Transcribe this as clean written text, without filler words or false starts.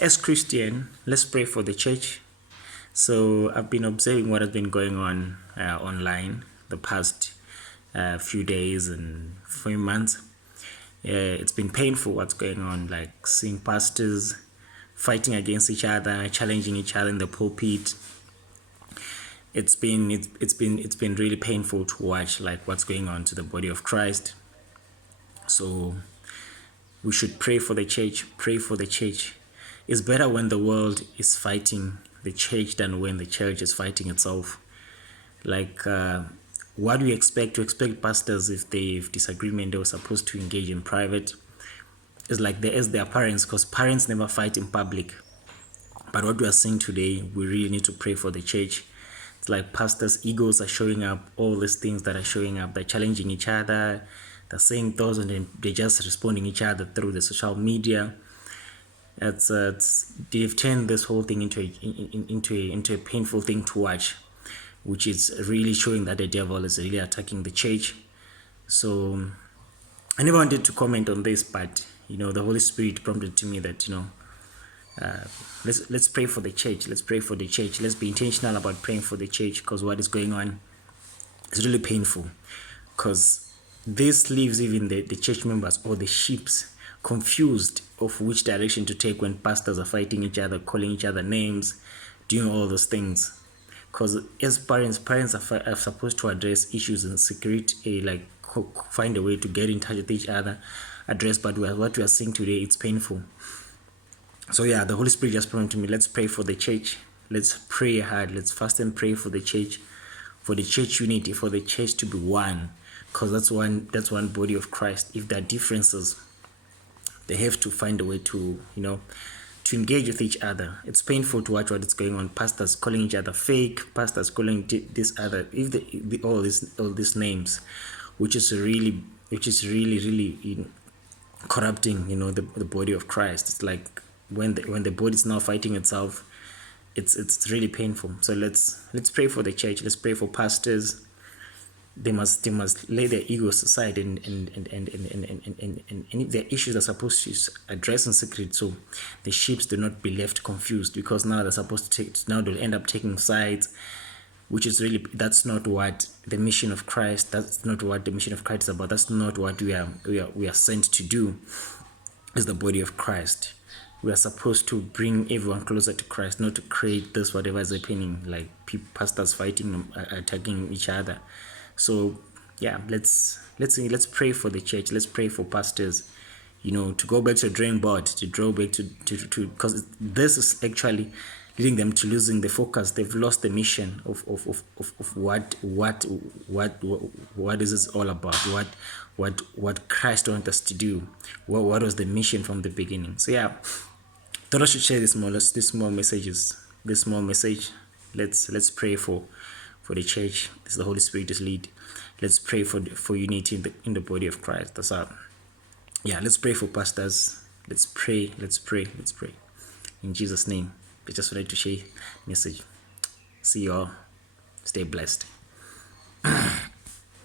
as Christian, let's pray for the church. So I've been observing what has been going on online the past few days and few months. It's been painful what's going on, like seeing pastors fighting against each other, challenging each other in the pulpit. It's been really painful to watch, like what's going on to the body of Christ. So we should pray for the church. Pray for the church. It's better when the world is fighting the church than when the church is fighting itself. Like, what do we expect? To expect pastors, if they have disagreement, they were supposed to engage in private. It's like they as their parents, because parents never fight in public. But what we are seeing today, we really need to pray for the church. It's like pastors' egos are showing up, all these things that are showing up. They're challenging each other, they're saying those, and then they're just responding each other through the social media. They've turned this whole thing into a painful thing to watch, which is really showing that the devil is really attacking the church. So I never wanted to comment on this, but the Holy Spirit prompted to me that let's pray for the church. Let's pray for the church. Let's be intentional about praying for the church, because what is going on is really painful. Because this leaves even the church members or the sheeps confused of which direction to take when pastors are fighting each other, calling each other names, doing all those things. Because as parents are supposed to address issues in security, like find a way to get in touch with each other, address. But what we are seeing today, it's painful. So yeah, the Holy Spirit just prompted me, let's pray for the church. Let's pray hard. Let's fast and pray for the church unity, for the church to be one. Because that's one body of Christ. If there are differences, they have to find a way to to engage with each other. It's painful to watch what is going on. Pastors calling each other fake, pastors calling this other, all these names, which is really corrupting the body of Christ. It's like when the body is now fighting itself, it's really painful. So let's pray for the church. Let's pray for pastors. They must lay their egos aside, and if their issues are supposed to address in secret, so the sheep do not be left confused, because now they're supposed to they'll end up taking sides, which is really, that's not what the mission of Christ. That's not what the mission of Christ is about. That's not what we are sent to do as the body of Christ. We are supposed to bring everyone closer to Christ, not to create this whatever is happening, like pastors fighting, attacking each other. So yeah, let's pray for the church. Let's pray for pastors, to go back to the drawing board, to draw back to because this is actually leading them to losing the focus. They've lost the mission of what is this all about? What Christ wants us to do? What was the mission from the beginning? So yeah, thought I should share this small message. Let's pray for the church. This is the Holy Spirit is lead. Let's pray for unity in the body of Christ. That's all. Yeah, let's pray for pastors. Let's pray in Jesus' name. I just wanted to share message. See you all. Stay blessed.